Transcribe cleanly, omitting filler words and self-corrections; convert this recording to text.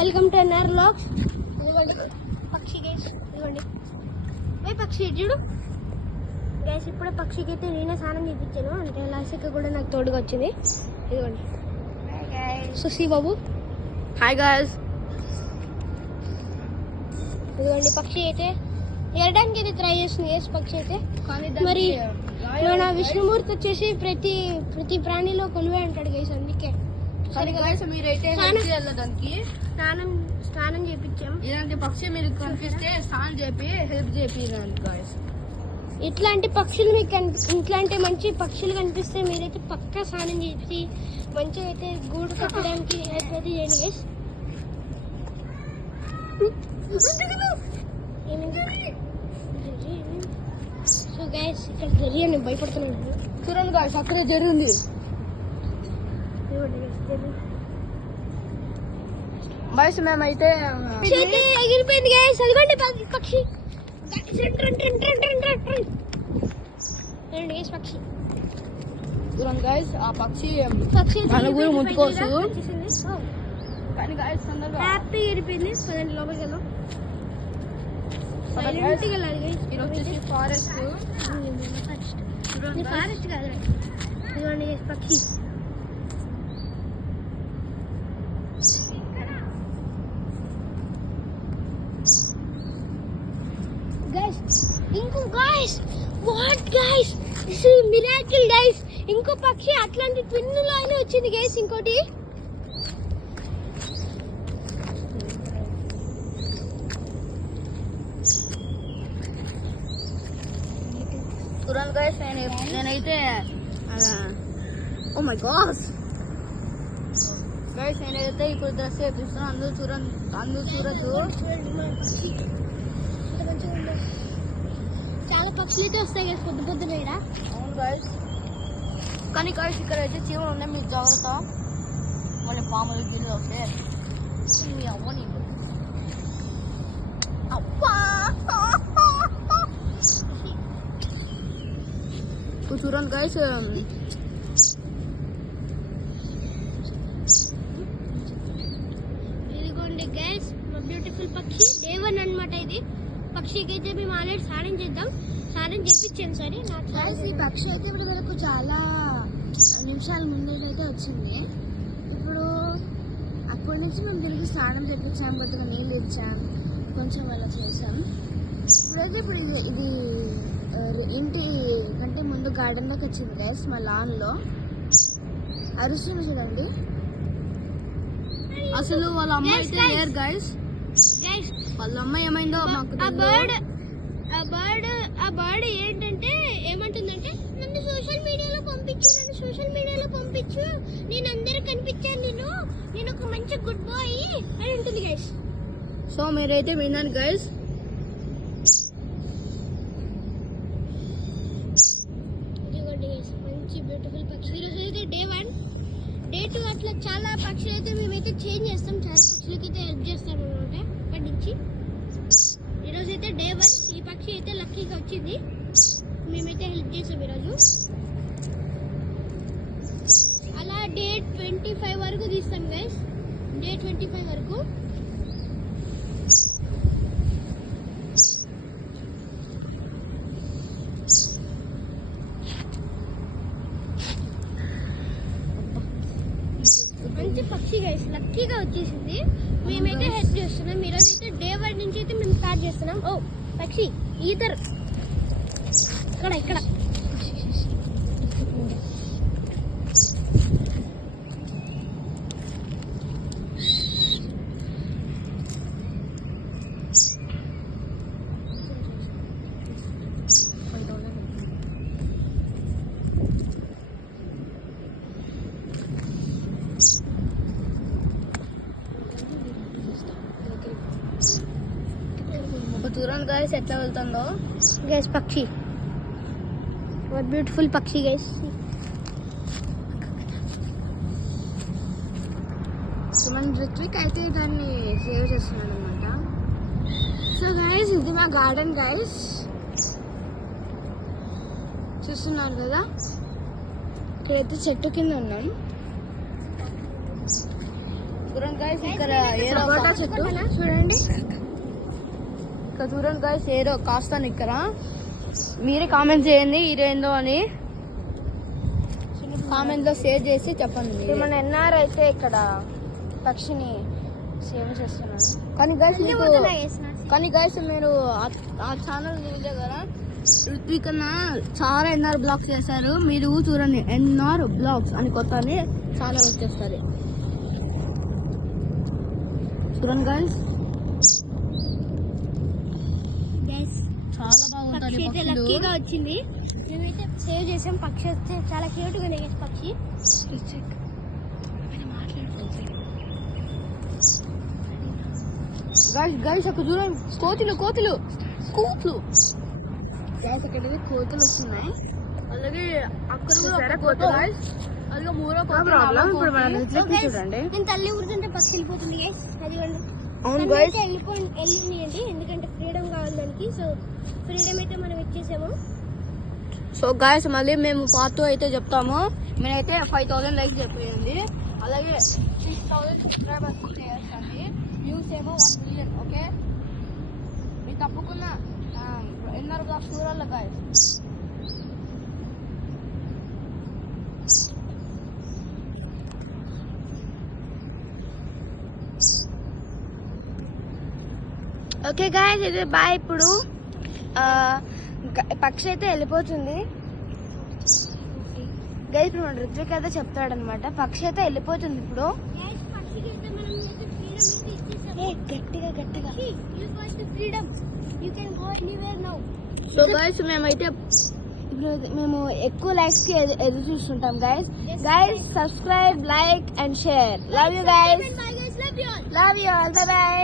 Welcome to NR vlogs. ఇదిగోండి పక్షి guys, ఇదిగోండి వై పక్షి చూడు గైస్. ఇప్పుడే పక్షికి అయితే నేనే స్నానం చేయించాను, అంటే లాసిక కూడా నాకు తోడుగా వచ్చింది. ఇదిగోండి సుశీ బాబు. Hi guys. ఇదిగోండి పక్షి అయితే ఎరడానికి అయితే ట్రై చేస్తుంది గైస్. పక్షి అయితే మరి మన విష్ణుమూర్తి వచ్చేసి ప్రతి ప్రాణిలో కొలువే అంటాడు గైస్. అందుకే మీరైతే దానికి స్నానం చేయించాం. ఇలాంటి పక్షి మీరు కనిపిస్తే స్నానం చేపి హెల్ప్ చేపియండి గైస్. ఇట్లాంటి పక్షులు మీకు ఇట్లాంటి మంచి పక్షులు కనిపిస్తే మీరైతే పక్కా స్నానం చేసి మంచిగా అయితే గూడు కట్టడానికి హెల్ప్ అయితే చేయండి గైస్. సో గైస్ ఇక్కడ జరిగి భయపడుతున్నాను. చూడండి గైస్, అక్కడే జరిగింది. గైస్ మేమైతే ఎగిరిపోయింది గైస్. అదిగోండి పక్షి పక్షి. చూడండి గైస్, ఆ పక్షి నలుగురు ముట్టుకోవచ్చు కానీ గైస్ తొందరగా హ్యాపీ ఎగిరిపోయింది. పదండి లోపలికి వెళ్దాం. ఇది వచ్చేసి ఫారెస్ట్. ఫారెస్ట్ కాదు, ఇదిగోండి పక్షి. ఇంకో guys, what guys, this is miracle guys. ఇంకో పక్షి అట్లాంటి ట్విన్ లో అయినా వచ్చింది గైస్. ఇంకోటి చూడండి గైస్, నేనైతే ఓ మై గాడ్ గైస్, నేనైతే ఇప్పుడు డ్రెస్ వేపిస్తున్నాను. అందరూ చూడద్దు. చాలా పక్షులు అయితే వస్తాయి గైస్ పొద్దున ఇక్కడ. అవును గైస్, కానీ గైస్ ఇక్కడ అయితే చీమలు ఉన్నాయి, మీకు జాగ్రత్త. మళ్ళీ పాములు గిల్లు వస్తే మీ అవ్వని చూడండి గైస్, ఇదిగోండి గైస్ మా బ్యూటిఫుల్ పక్షి డే 1 అన్నమాట. ఇది పక్షికి అయితే మేము ఆల్రెడీ స్నానం చేపించాను. సరే నాకు ఈ పక్షి అయితే ఇప్పుడు వరకు చాలా నిమిషాల ముందైతే వచ్చింది. ఇప్పుడు అప్పటి నుంచి మేము దీనికి స్నానం చేపించాం, కొద్దిగా నీళ్ళు ఇచ్చాం, కొంచెం అలా చేసాం. ఇప్పుడు ఇది ఇంటి కంటే ముందు గార్డెన్లోకి వచ్చింది గైస్. మా లాన్లో అరుస్తుంది చూడండి. అసలు వాళ్ళ అమ్మ అయితే లేరు గైస్. వాళ్ళ అమ్మ ఏమైందో మాకు ఆ బర్డ్ ఏంటంటే ఏమంటుందంటే నన్ను సోషల్ మీడియాలో పంపించు, నేను అందరూ కనిపించాను, నేను ఒక మంచి గుడ్ బాయ్ అని ఉంటుంది గైస్. సో మీరైతే విన్నాను గైస్. ఇదిగోండి గైస్ మంచి బ్యూటిఫుల్ పక్షి. ఈరోజు అయితే డే 1, డే 2 అట్లా చాలా పక్షులు అయితే మేమైతే చేంజ్ చేస్తాం. చాలా పక్షులకి అయితే హెల్ప్ చేస్తాం అనమాట ఇప్పటి నుంచి. ఈరోజు అయితే డే 1. ఈ పక్షి అయితే లక్కీగా వచ్చింది, మేమైతే హెల్ప్ చేసాం ఈరోజు. అలా డే 25 వరకు తీస్తాం గైస్. డే 25 వరకు మంచి పక్షి గైస్ లక్కీగా వచ్చేసింది, మేమైతే హెల్ప్ చేస్తున్నాం. ఈరోజు అయితే డే 1 నుంచి అయితే మేము స్టార్ట్ చేస్తున్నాం. ఓ పక్షి ఈతర్ ఇక్కడ చూడండి గైస్ ఎట్లా వెళ్తుందో గైస్. పక్షి వాట్ బ్యూటిఫుల్ పక్షి గైస్. మన రిత్విక్ అయితే దాన్ని సేవ్ చేస్తున్నాడు అనమాట. సో గైస్ ఇది మా గార్డెన్ గైస్, చూస్తున్నారు కదా. ఇక్కడైతే చెట్టు కింద ఉన్నాం. చూడండి గైస్ ఇక్కడ ఏరో సపోటా చెట్టు చూడండి. ఇక్కడ చూడండి గైస్ ఏరో కాస్తాను ఇక్కడ. మీరే కామెంట్ చేయండి ఇదేందో అని, కామెంట్ లో షేర్ చేసి చెప్పండి ఇప్పుడు మన ఎన్ఆర్ అయితే ఇక్కడ పక్షిని సేవ్ చేస్తున్నాడు. కానీ గైస్ మీరు ఆ ఛానల్ చూసే కదా, ఋత్విక్ అన్న చాలా ఎన్ఆర్ బ్లాగ్స్ చేశారు. మీరు చూడండి ఎన్ఆర్ బ్లాగ్స్ అని కొత్త ఛానల్ వచ్చేస్తుంది. చూడండి గైస్ చాలా బాగుంటుంది. పక్షి అయితే లక్కీగా వచ్చింది. మేమైతే సేవ్ చేసాం. పక్షి వస్తే చాలా క్యూట్ గా ఉంది పక్షి. గైస్ అక్కడ చూడండి కోతులు కోతులు కోతులు గైస్ అక్కడ కోతులు వస్తున్నాయి. అలాగే అక్కడ చూసారా కోతులు? అలాగే మూడో ప్రాబ్లం ఇప్పుడు మనం So రుద్విక్ని guys, చూడండి. నేను తల్లి ఊరుతుంటే పక్షి వెళ్ళిపోతుంది గైస్. అదిగోండి. అవును తను గైస్. అయితే వెళ్ళిపోయింది ఎందుకంటే ఫ్రీడమ్ కావాలి దానికి. సో ఫ్రీడమ్ అయితే మనం ఇచ్చేసాము. సో గాయస్ మళ్ళీ మేము పార్ట్ 2 అయితే చెప్తాము. నేనైతే 5000 లైక్స్ చెప్పింది. అలాగే 6000 సబ్స్క్రైబర్స్ చేయండి. వ్యూస్ ఏమో 1 మిలియన్. ఓకే, మీరు తప్పకుండా ఎన్ఆర్ బ్లాగ్స్ చూడాలి గాయస్. ఓకే గాయస్ అయితే బాయ్. ఇప్పుడు పక్షి అయితే వెళ్ళిపోతుంది గైస్. ఇప్పుడు మన రుద్విక్ అయితే చెప్తాడనమాట. పక్షి అయితే వెళ్ళిపోతుంది ఇప్పుడు. Guys, పక్షికి అయితే మనం అయితే ఫ్రీడమ్ అయితే ఇచ్చేసాము. గట్టిగా గట్టిగా. You got the freedom. You can go anywhere now. So guys మేమైతే ఇప్పుడు మేము ఎక్కువ లైక్స్ కి ఎదురు చూస్తుంటాం guys. Guys subscribe, like and share. Love you guys. Bye guys, love you all. Love you all. By by.